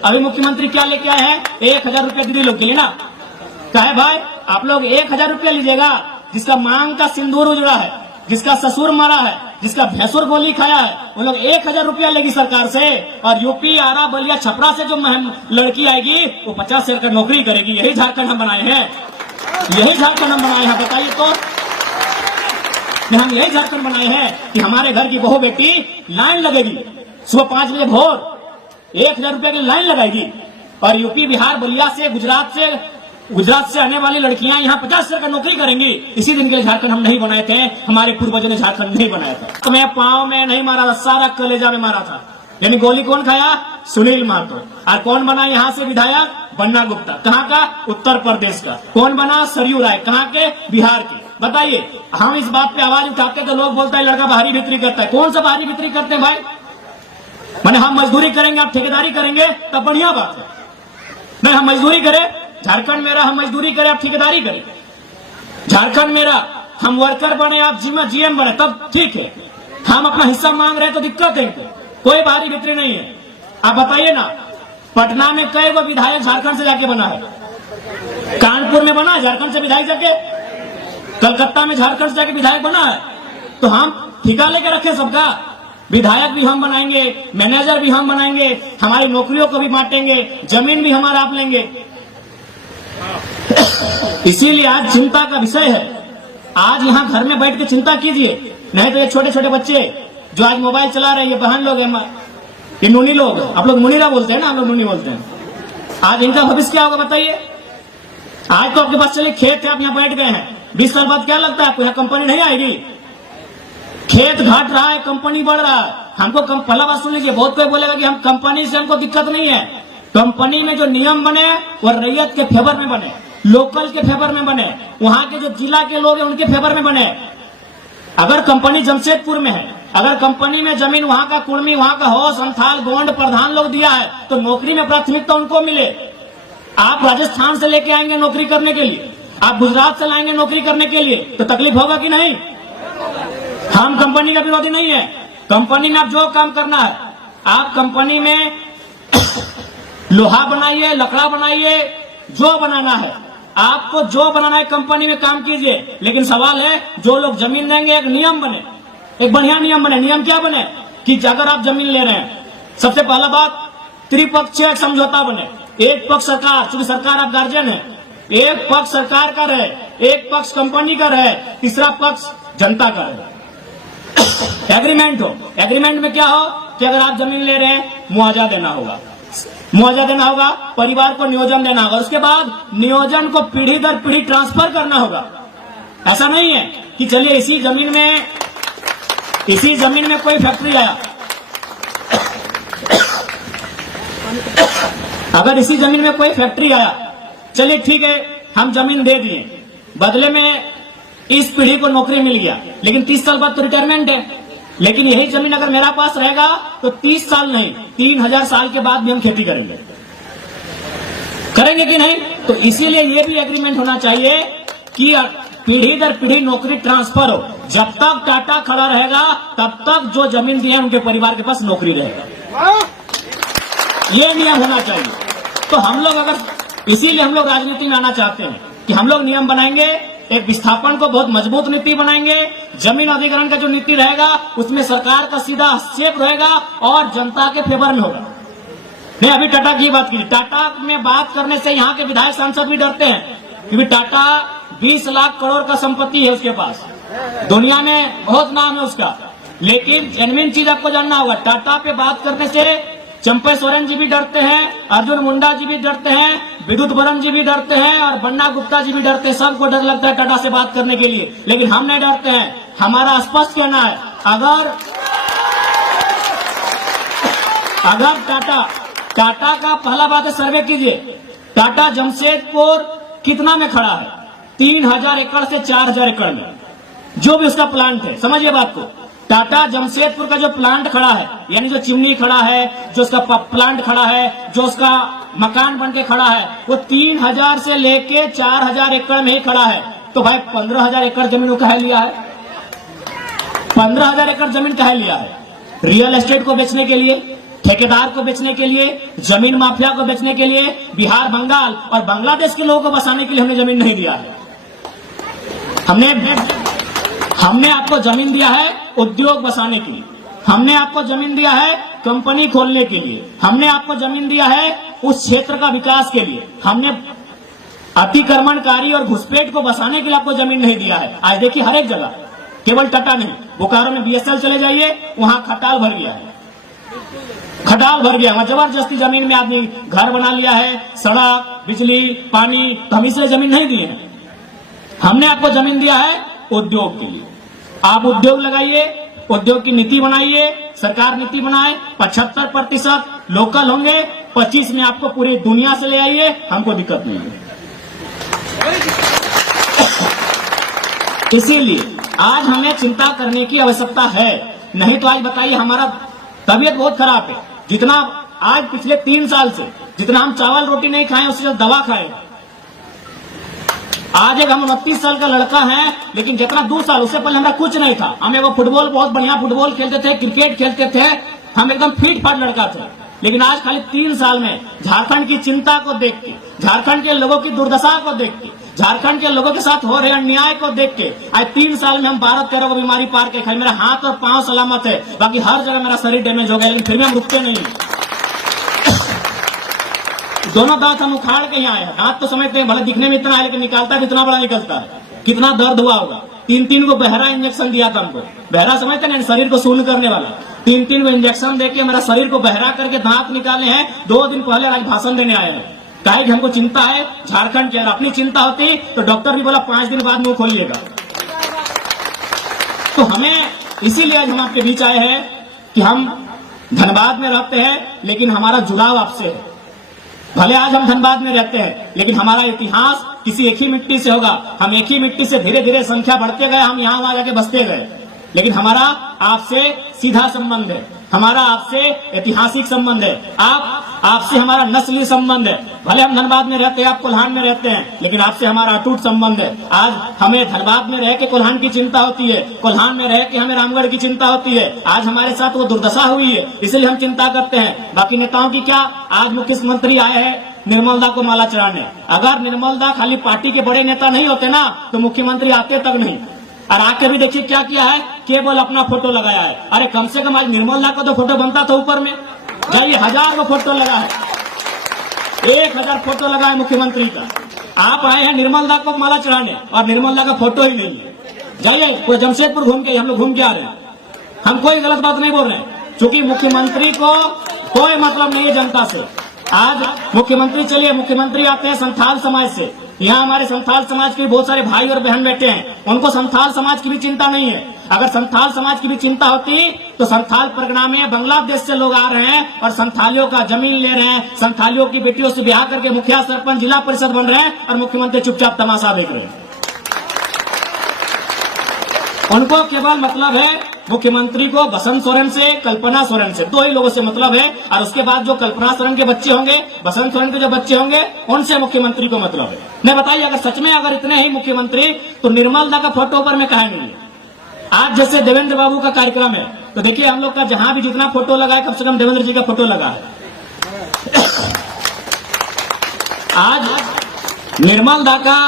अभी मुख्यमंत्री क्या लेके आए हैं, 1000 रुपया दीदी लोग के लिए ना। कहे भाई आप लोग 1000 रुपया लीजिएगा, जिसका मांग का सिंदूर उजड़ा है, जिसका ससुर मरा है, जिसका भैंसुर गोली खाया है, वो लोग 1000 रुपया लेगी सरकार से। और यूपी, आरा, बलिया, छपरा से जो लड़की आएगी वो 50 हजार का नौकरी करेगी। यही झारखंड हम बनाए हैं, यही झारखंड हम बनाए हैं। बताइए तो, हम यही झारखंड बनाए हैं कि हमारे घर की बहू बेटी लाइन लगेगी सुबह 5 बजे भोर, 1000 रुपया की लाइन लगाएगी। और यूपी, बिहार, बलिया से, गुजरात से आने वाली लड़कियां यहाँ 50 हजार का नौकरी करेंगी। इसी दिन के लिए झारखंड हम नहीं बनाए थे, हमारे पूर्वजों ने झारखंड नहीं बनाया था। तो मैं पांव में नहीं मारा था, सारा कलेजा में मारा था। यानी गोली कौन खाया, सुनील महतो। और कौन बना यहाँ से विधायक, बन्ना गुप्ता। कहाँ का, उत्तर प्रदेश का। कौन बना, सरयू राय। कहाँ के, बिहार की। बताइए, हम इस बात पे आवाज उठाते तो लोग बोलते हैं लड़का बाहरी भीतरी करता है। कौन सा बाहरी भीतरी करते हैं भाई? मैंने हम मजदूरी करेंगे, आप ठेकेदारी करेंगे तब बढ़िया बात है। नहीं, हम मजदूरी करें, झारखंड मेरा, हम मजदूरी करें, आप ठेकेदारी करें। झारखंड मेरा, हम वर्कर बने, आप जीएम बने, तब ठीक है। हम अपना हिस्सा मांग रहे तो दिक्कत है, कोई बाहरी भीतरी नहीं है। आप बताइए ना, पटना में कई वो विधायक झारखंड से जाके बना है, कानपुर में बना झारखंड से विधायक जाके, कलकत्ता में झारखंड से जाके विधायक बना है। तो हम ठिका लेके रखे सबका, विधायक भी हम बनाएंगे, मैनेजर भी हम बनाएंगे, हमारी नौकरियों को भी बांटेंगे, जमीन भी हमारा आप लेंगे। इसीलिए आज चिंता का विषय है। आज यहाँ घर में बैठ के चिंता कीजिए, नहीं तो ये छोटे छोटे बच्चे जो आज मोबाइल चला रहे हैं, ये बहन लोग हैं, ये नूनी लोग, आप लोग मुनीरा बोलते हैं ना, हम लोग नूनी बोलते हैं। आज इनका भविष्य क्या होगा बताइए। आज तो आपके पास चलिए खेत है, आप यहाँ बैठ गए हैं, 20 साल बाद क्या लगता है आपको, यहाँ कंपनी नहीं आएगी। खेत घट रहा है, कंपनी बढ़ रहा है। हमको पहला बात सुन लीजिए, बहुत कोई बोलेगा कि हम कंपनी से हमको दिक्कत नहीं है। कंपनी में जो नियम बने वो रैयत के फेवर में बने, लोकल के फेवर में बने, वहां के जो जिला के लोग हैं उनके फेवर में बने। अगर कंपनी जमशेदपुर में है, अगर कंपनी में जमीन वहां का कुर्मी, वहां का हो, संथाल, गोंड, प्रधान लोग दिया है, तो नौकरी में प्राथमिकता उनको मिले। आप राजस्थान से लेके आएंगे नौकरी करने के लिए, आप गुजरात से लाएंगे नौकरी करने के लिए, तो तकलीफ होगा कि नहीं। हम कंपनी का विरोधी नहीं है। कंपनी में आप जो काम करना है, आप कंपनी में लोहा बनाइए, लकड़ा बनाइए, जो बनाना है आपको, जो बनाना है कंपनी में काम कीजिए। लेकिन सवाल है, जो लोग जमीन लेंगे एक नियम बने, एक बढ़िया नियम बने। नियम क्या बने कि अगर आप जमीन ले रहे हैं, सबसे पहला बात त्रिपक्षीय समझौता बने। एक पक्ष सरकार, क्योंकि सरकार आप गार्जियन है, एक पक्ष सरकार का रहे, एक पक्ष कंपनी का रहे, तीसरा पक्ष जनता का रहे। एग्रीमेंट हो, एग्रीमेंट में क्या हो कि अगर आप जमीन ले रहे हैं मुआवजा देना होगा, मुआवजा देना होगा, परिवार को नियोजन देना होगा, उसके बाद नियोजन को पीढ़ी दर पीढ़ी ट्रांसफर करना होगा। ऐसा नहीं है कि चलिए इसी जमीन में कोई फैक्ट्री आया, अगर इसी जमीन में कोई फैक्ट्री आया, चलिए ठीक है हम जमीन दे दिए, बदले में इस पीढ़ी को नौकरी मिल गया, लेकिन 30 साल बाद तो रिटायरमेंट है। लेकिन यही जमीन अगर मेरा पास रहेगा तो 30 साल नहीं, 3000 साल के बाद भी हम खेती करेंगे कि नहीं। तो इसीलिए ये भी एग्रीमेंट होना चाहिए कि पीढ़ी दर पीढ़ी नौकरी ट्रांसफर हो। जब तक टाटा खड़ा रहेगा तब तक जो जमीन दी है उनके परिवार के पास नौकरी रहेगा, ये नियम होना चाहिए। तो हम लोग इसीलिए हम लोग राजनीति में आना चाहते हैं कि हम लोग नियम बनाएंगे, एक विस्थापन को बहुत मजबूत नीति बनाएंगे, जमीन अधिग्रहण का जो नीति रहेगा उसमें सरकार का सीधा हस्तक्षेप रहेगा और जनता के फेवर में होगा। नहीं, अभी टाटा की बात की, टाटा में बात करने से यहाँ के विधायक सांसद भी डरते हैं, क्योंकि टाटा 20 लाख करोड़ का संपत्ति है उसके पास, दुनिया में बहुत नाम है उसका। लेकिन जेन्युइन चीज आपको जानना होगा, टाटा पे बात करने से चंपे सोरेन जी भी डरते हैं, अर्जुन मुंडा जी भी डरते हैं, विद्युत बरन जी भी डरते हैं और बन्ना गुप्ता जी भी डरते हैं। सबको डर लगता है टाटा से बात करने के लिए, लेकिन हम नहीं डरते हैं। हमारा स्पष्ट कहना है, अगर टाटा का पहला बात है, सर्वे कीजिए, टाटा जमशेदपुर कितना में खड़ा है, 3000 एकड़ से 4000 एकड़ में, जो भी उसका प्लांट है। समझिए बात को, टाटा जमशेदपुर का जो प्लांट खड़ा है, यानी जो चिमनी खड़ा है, जो उसका प्लांट खड़ा है, जो उसका मकान बन के खड़ा है, वो 3000 से लेके 4000 एकड़ में ही खड़ा है। तो भाई 15000 एकड़ जमीन कहा लिया है, 15000 एकड़ जमीन कहा लिया है, रियल एस्टेट को बेचने के लिए। ठेकेदार को बेचने के लिए, जमीन माफिया को बेचने के लिए, बिहार, बंगाल और बांग्लादेश के लोगों को बसाने के लिए हमने जमीन नहीं दिया है। हमने आपको जमीन दिया है उद्योग बसाने के लिए, हमने आपको जमीन दिया है कंपनी खोलने के लिए, हमने आपको जमीन दिया है उस क्षेत्र का विकास के लिए। हमने अतिक्रमणकारी और घुसपैठ को बसाने के लिए आपको जमीन नहीं दिया है। आज देखिए हर एक जगह, केवल टटा नहीं, बोकारो में BSL चले जाइए, वहां खटाल भर गया है, खटाल भर गया। वहां जबरदस्ती जमीन में आदमी घर बना लिया है, सड़क, बिजली, पानी, तो हम इसलिए जमीन नहीं दिए हैं। हमने आपको जमीन दिया है उद्योग के लिए। आप उद्योग लगाइए, उद्योग की नीति बनाइए, सरकार नीति बनाए। 75% लोकल होंगे, 25 में आपको पूरी दुनिया से ले आइए, हमको दिक्कत नहीं है। इसीलिए आज हमें चिंता करने की आवश्यकता है। नहीं तो आज बताइए, हमारा तबीयत बहुत खराब है। जितना आज पिछले 3 साल से जितना हम चावल रोटी नहीं खाए, उससे दवा खाए। आज एक हम 29 साल का लड़का है, लेकिन जितना 2 साल उससे पहले हमारा कुछ नहीं था। हम एगो फुटबॉल, बहुत बढ़िया फुटबॉल खेलते थे, क्रिकेट खेलते थे, हम एकदम फिट फाट लड़का थे। लेकिन आज खाली 3 साल में झारखंड की चिंता को देख के, झारखंड के लोगों की दुर्दशा को देख के, झारखंड के लोगों के साथ हो रहे अन्याय को देख के, आज 3 साल में हम 12-13 बीमारी पार के खाई। मेरा हाथ और पांव सलामत है, बाकी हर जगह मेरा शरीर डैमेज हो गया, लेकिन फिर भी हम रुकते नहीं। दोनों दांत हम उखाड़ के यहाँ आए हैं। दांत तो समझते हैं भले दिखने में इतना है, लेकिन निकालता है इतना बड़ा निकलता है। कितना दर्द हुआ होगा। 3 को बहरा इंजेक्शन दिया था हमको। बहरा समझते हैं, शरीर को शून्य करने वाला। 3 को इंजेक्शन देके मेरा शरीर को बहरा करके दांत निकाले हैं। 2 दिन पहले आज भाषण देने आए हैं। काहे कि हमको चिंता है झारखंड की। अगर अपनी चिंता होती तो डॉक्टर भी बोला 5 दिन बाद मुंह खोलिएगा। तो हमें इसीलिए आज हम आपके बीच आए हैं कि हम धनबाद में रहते हैं, लेकिन हमारा जुड़ाव आपसे है। भले आज हम धनबाद में रहते हैं, लेकिन हमारा इतिहास किसी एक ही मिट्टी से होगा। हम एक ही मिट्टी से धीरे धीरे संख्या बढ़ते गए, हम यहाँ वहां जाके बसते गए, लेकिन हमारा आपसे सीधा संबंध है, हमारा आपसे ऐतिहासिक संबंध है, आपसे हमारा नस्ली संबंध है। भले हम धनबाद में रहते हैं, आप कोल्हान में रहते हैं, लेकिन आपसे हमारा अटूट संबंध है। आज हमें धनबाद में रह के कोल्हान की चिंता होती है, कोल्हान में रह के हमें रामगढ़ की चिंता होती है। आज हमारे साथ वो दुर्दशा हुई है, इसलिए हम चिंता करते हैं। बाकी नेताओं की क्या, आज मुख्यमंत्री आए हैं निर्मल दा को माला चढ़ाने। अगर निर्मल दा खाली पार्टी के बड़े नेता नहीं होते ना, तो मुख्यमंत्री आते तक नहीं। और आके भी देखिए क्या किया है, केवल अपना फोटो लगाया है। अरे कम से कम आज निर्मल दा का तो फोटो बनता था ऊपर में। जाइए, 1000 को फोटो लगा है, 1000 फोटो लगा है मुख्यमंत्री का। आप आए हैं निर्मल दा को माला चढ़ाने और निर्मल दा का फोटो ही नहीं है। जाइए, पूरे जमशेदपुर घूम के हम लोग घूम के आ रहे हैं। हम कोई गलत बात नहीं बोल रहे हैं, क्योंकि मुख्यमंत्री को कोई मतलब नहीं है जनता से। आज मुख्यमंत्री, चलिए मुख्यमंत्री आते हैं संथाल समाज से। यहाँ हमारे संथाल समाज के बहुत सारे भाई और बहन बैठे हैं, उनको संथाल समाज की भी चिंता नहीं है। अगर संथाल समाज की भी चिंता होती तो संथाल परगना में बांग्लादेश से लोग आ रहे हैं और संथालियों का जमीन ले रहे हैं, संथालियों की बेटियों से ब्याह करके मुखिया, सरपंच, जिला परिषद बन रहे हैं, और मुख्यमंत्री चुपचाप तमाशा देख रहे हैं। उनको केवल मतलब है मुख्यमंत्री को बसंत सोरेन से, कल्पना सोरेन से, 2 ही लोगों से मतलब है। और उसके बाद जो कल्पना सोरेन के बच्चे होंगे, बसंत सोरेन के जो बच्चे होंगे, उनसे मुख्यमंत्री को मतलब है। नहीं बताइए, अगर सच में अगर इतने ही मुख्यमंत्री, तो निर्मल दा का फोटो पर में कहे नहीं है। आज जैसे देवेंद्र बाबू का कार्यक्रम है, तो देखिए हम लोग का जहां भी जितना फोटो लगा है, कम से कम देवेंद्र जी का फोटो लगा है। आज निर्मल दा का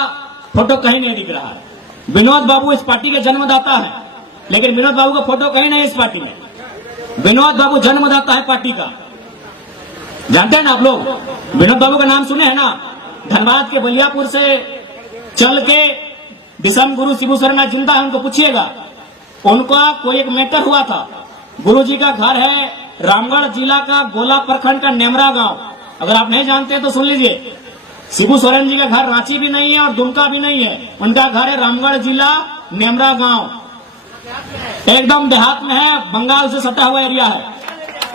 फोटो कहीं नहीं दिख रहा है। विनोद बाबू इस पार्टी के जन्मदाता है, लेकिन विनोद बाबू का फोटो कहीं नहीं है इस पार्टी में। विनोद बाबू जन्मदाता है पार्टी का, जानते हैं ना आप लोग। विनोद बाबू का नाम सुने हैं ना। धनबाद के बलियापुर से चल के दिसम गुरु शिबू सोरेन जिंदा है, उनको पूछिएगा। उनका कोई एक मैटर हुआ था। गुरु जी का घर है रामगढ़ जिला का गोला प्रखंड का नेमरा गांव। अगर आप नहीं जानते तो सुन लीजिए। शिबू सोरेन जी का घर रांची भी नहीं है और दुमका भी नहीं है, उनका घर है रामगढ़ जिला नेमरा गांव, एकदम देहात में है, बंगाल से सटा हुआ एरिया है,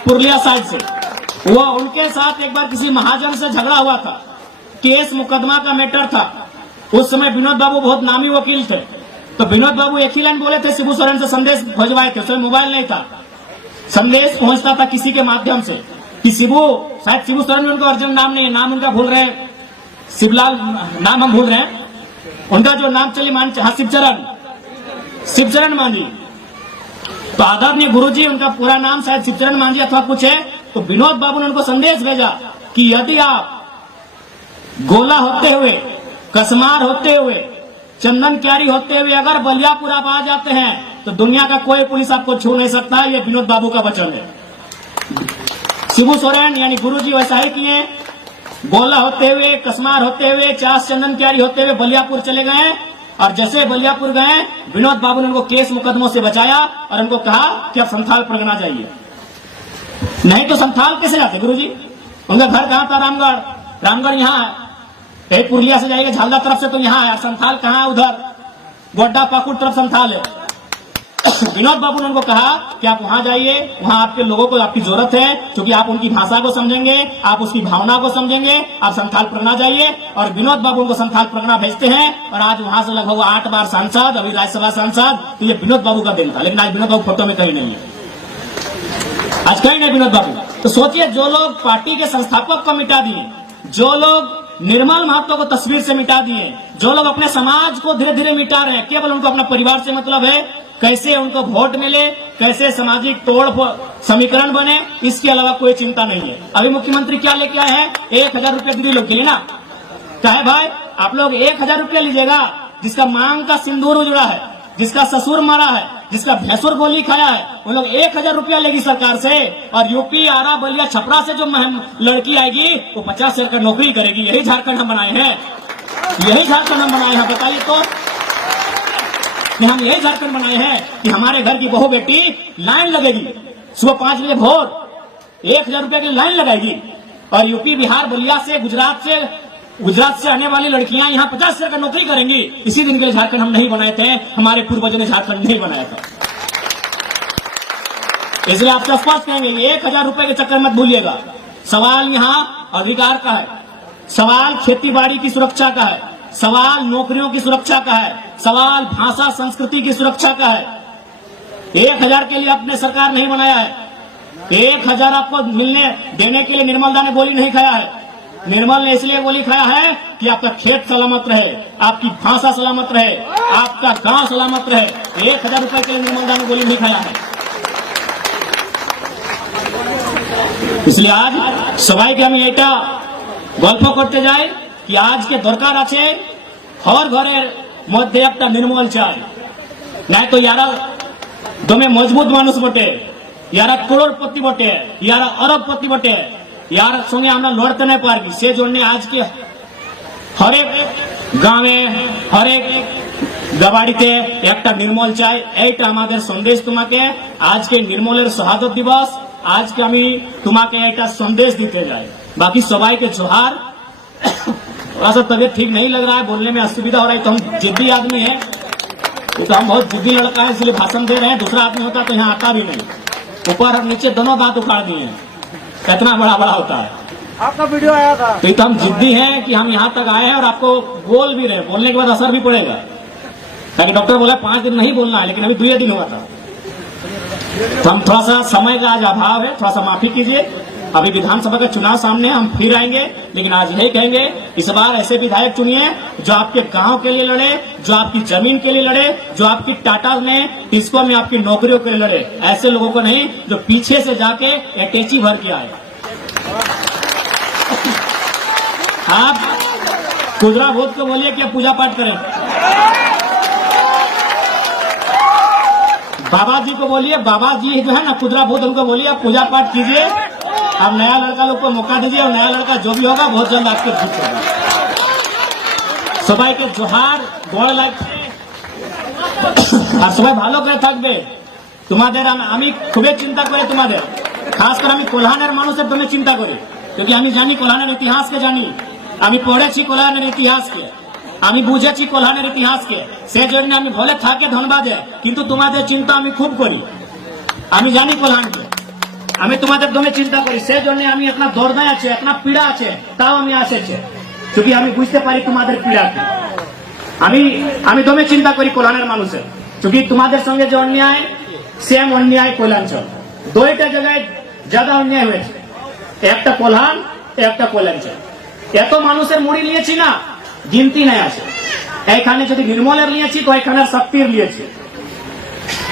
पुरलिया साइड से। वो उनके साथ एक बार किसी महाजन से झगड़ा हुआ था, केस मुकदमा का मैटर था। उस समय विनोद बाबू बहुत नामी वकील थे, तो विनोद बाबू एक ही लाइन बोले थे, शिबू सोरेन से संदेश भिजवाए थे। उसमें मोबाइल नहीं था, संदेश पहुंचता था किसी के माध्यम से कि शायद शिबू सोरेन, उनका अर्जुन नाम नहीं है, नाम उनका भूल रहे हैं, शिवलाल नाम हम भूल रहे हैं, उनका जो नाम चलिए मान, हाँ शिवचरण मांझी। तो आदरणीय गुरुजी, उनका पूरा नाम शायद शिवचरण मांझी अथवा कुछ है, तो विनोद बाबू ने उनको संदेश भेजा कि यदि आप गोला होते हुए, कसमार होते हुए, चंदन क्यारी होते हुए अगर बलियापुर आप आ जाते हैं तो दुनिया का कोई पुलिस आपको छू नहीं सकता। ये विनोद बाबू का वचन है। शिबू सोरेन यानी गुरुजी वैसा ही किए, गोला होते हुए, कसमार होते हुए, चास चंदन क्यारी होते हुए बलियापुर चले गए और जैसे बलियापुर गए विनोद बाबू ने उनको केस मुकदमों से बचाया और उनको कहा कि आप संथाल परगना जाइए। नहीं तो संथाल कैसे जाते गुरुजी? उनका घर कहां था? रामगढ़। रामगढ़ यहाँ है, पुरुलिया से जाएगा झालदा तरफ से तो यहाँ है। संथाल कहाँ है? उधर गोड्डा पाकुड़ तरफ संथाल है। विनोद बाबू ने उनको कहा कि आप वहां जाइए, वहां आपके लोगों को आपकी जरूरत है, क्योंकि आप उनकी भाषा को समझेंगे, आप उसकी भावना को समझेंगे, आप संथाल परगना जाइए। और विनोद बाबू उनको संथाल परगना भेजते हैं और आज वहां से लगभग 8 बार सांसद, अभी राज्यसभा सांसद। तो ये विनोद बाबू का दिन था, लेकिन आज विनोद बाबू फोटो में कहीं नहीं है, आज कहीं नहीं विनोद बाबू। तो सोचिए, जो लोग पार्टी के संस्थापक को मिटा दिए, जो लोग निर्मल महतो को तस्वीर से मिटा दिए, जो लोग अपने समाज को धीरे धीरे मिटा रहे हैं, केवल उनको अपना परिवार से मतलब है, कैसे उनको वोट मिले, कैसे सामाजिक तोड़ समीकरण बने, इसके अलावा कोई चिंता नहीं है। अभी मुख्यमंत्री क्या लेके आए हैं? 1000 रुपया दीदी लोग के लिए ना। चाहे भाई आप लोग 1000 रुपया लीजिएगा, जिसका मांग का सिंदूर उजड़ा है, जिसका ससुर मरा है, जिसका भैंसुर गोली खाया है, वो लोग 1000 रुपया लेगी सरकार से। और यूपी, आरा, बलिया, छपरा से जो लड़की आएगी वो 50,000 का नौकरी करेगी। यही झारखंड हम बनाए हैं, यही झारखंड हम बनाए हैं। बताइए तो, हम यही झारखंड बनाए हैं कि हमारे घर की बहू बेटी लाइन लगेगी, सुबह 5 बजे भोर 1000 रुपया की लाइन लगाएगी। और यूपी, बिहार, बलिया से, गुजरात से आने वाली लड़कियां यहाँ 50,000 का नौकरी करेंगी। इसी दिन के लिए झारखंड हम नहीं बनाए थे, हमारे पूर्वजों ने झारखंड नहीं बनाया था। इसलिए आप स्पष्ट कहेंगे, 1000 रुपए के चक्कर मत भूलिएगा। सवाल यहाँ अधिकार का है, सवाल खेती बाड़ी की सुरक्षा का है, सवाल नौकरियों की सुरक्षा का है, सवाल भाषा संस्कृति की सुरक्षा का है। 1000 के लिए अपने सरकार नहीं बनाया है। 1000 आपको मिलने देने के लिए निर्मल दा ने गोली नहीं खाया है। निर्मल ने इसलिए गोली खाया है कि आपका खेत सलामत रहे, आपकी भाषा सलामत रहे, आपका गांव सलामत रहे। 1000 रुपए के लिए निर्मल दा ने गोली नहीं खाया है। इसलिए आज सबाई के हम এটা গল্প করতে যাই कि आज के दरकार আছে हर घरेर मध्य একটা निर्मल चाय। नहीं तो यारा दमे मजबूत मानुष बटे, यारा करोड़पति बटे, यारा अरबपति बटे, यार संगे আমরা লড়তে না পারবি। সেজন্য আজকে হরেক গ্রামে, হরেক গাবাড়িতে একটা নির্মল চাই। এইটা আমাদের সন্দেশ তোমাকে। আজকে নির্মলের শহাদত দিবস, আজকে আমি তোমাকে একটা সন্দেশ দিতে যাই। बाकी सबाई के जोहार। थोड़ा सा तबियत ठीक नहीं लग रहा है, बोलने में असुविधा हो रहा है, तो हम जिद्दी आदमी है, तो हम बहुत जिद्दी लड़का है, इसलिए भाषण दे रहे हैं। दूसरा आदमी होता तो यहाँ आता भी नहीं, ऊपर और नीचे दोनों दांत उखाड़ दिए हैं, इतना बड़ा बड़ा होता है। आपका वीडियो आया था, तो हम जिद्दी हैं कि हम यहाँ तक आए हैं और आपको बोल भी रहे हैं। बोलने के बाद असर भी पड़ेगा, ताकि डॉक्टर बोला 5 दिन नहीं बोलना है, लेकिन अभी 2 दिन हुआ था। तो हम थोड़ा सा समय का आज अभाव है, थोड़ा सा माफी कीजिए। अभी विधानसभा का चुनाव सामने है, हम फिर आएंगे, लेकिन आज यही कहेंगे, इस बार ऐसे विधायक चुनिए जो आपके गांव के लिए लड़े, जो आपकी जमीन के लिए लड़े, जो आपकी टाटा में, टिस्को में आपकी नौकरियों के लिए लड़े। ऐसे लोगों को नहीं जो पीछे से जाके अटैची भर के आए। आप कुदरा भूत को बोलिए कि आप पूजा पाठ करें, बाबा जी को बोलिए, बाबा जी जो है ना कुदरा भूत, उनको बोलिए आप पूजा पाठ कीजिए। आप नया लड़का लोग को मौका दीजिए, और नया लड़का जो भी होगा बहुत जल्द आपके जीत होगा। सबाई के जोहार गोड़ লাগছে আর সবাই ভালো করে থাকবে। তোমাদের আমি খুবই চিন্তা করি, তোমাদের খাস করে আমি কোলহানের মানুষের জন্য চিন্তা করি, क्योंकि আমি জানি কোলহানের ইতিহাসকে জানি, আমি পড়েছি কোলহানের ইতিহাসকে, আমি বুঝেছি কোলহানের ইতিহাসকে। সেজন্য আমি ভলে থাকে ধন্যবাদে, কিন্তু তোমাদের চিন্তা আমি খুব করি। আমি জানি কোলহানকে, আমি তোমাদের দমে চিন্তা করি। সেজন্য আমি একটা দর্দায় আছে, একটা পীড়া আছে, তাও আমি আসেছে, क्योंकि আমি বুঝতে পারি তোমাদের পীড়া কি। আমি দমে চিন্তা করি কোলহানের মানুষের, क्योंकि তোমাদের সঙ্গে যে অন্যায়, সেম অন্যায় কৈলাঞ্চল। দুইটা জায়গায় ज्यादा অন্যায় হয়েছে, একটা কোলহান, একটা কৈলাঞ্চল। এত মানুষের মুড়ি নিয়েছি না, गिनती नहीं আছে। এখানে যদি নির্মলের নিয়েছি তো এখানে শক্তির নিয়েছি।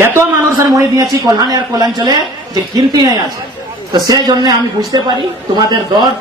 এত মানুষের মুড়ি দিয়েছি কোলহানে আর কৈলাঞ্চলে যে गिनती नहीं আছে। তো সেই জন্য আমি বুঝতে পারি তোমাদের দর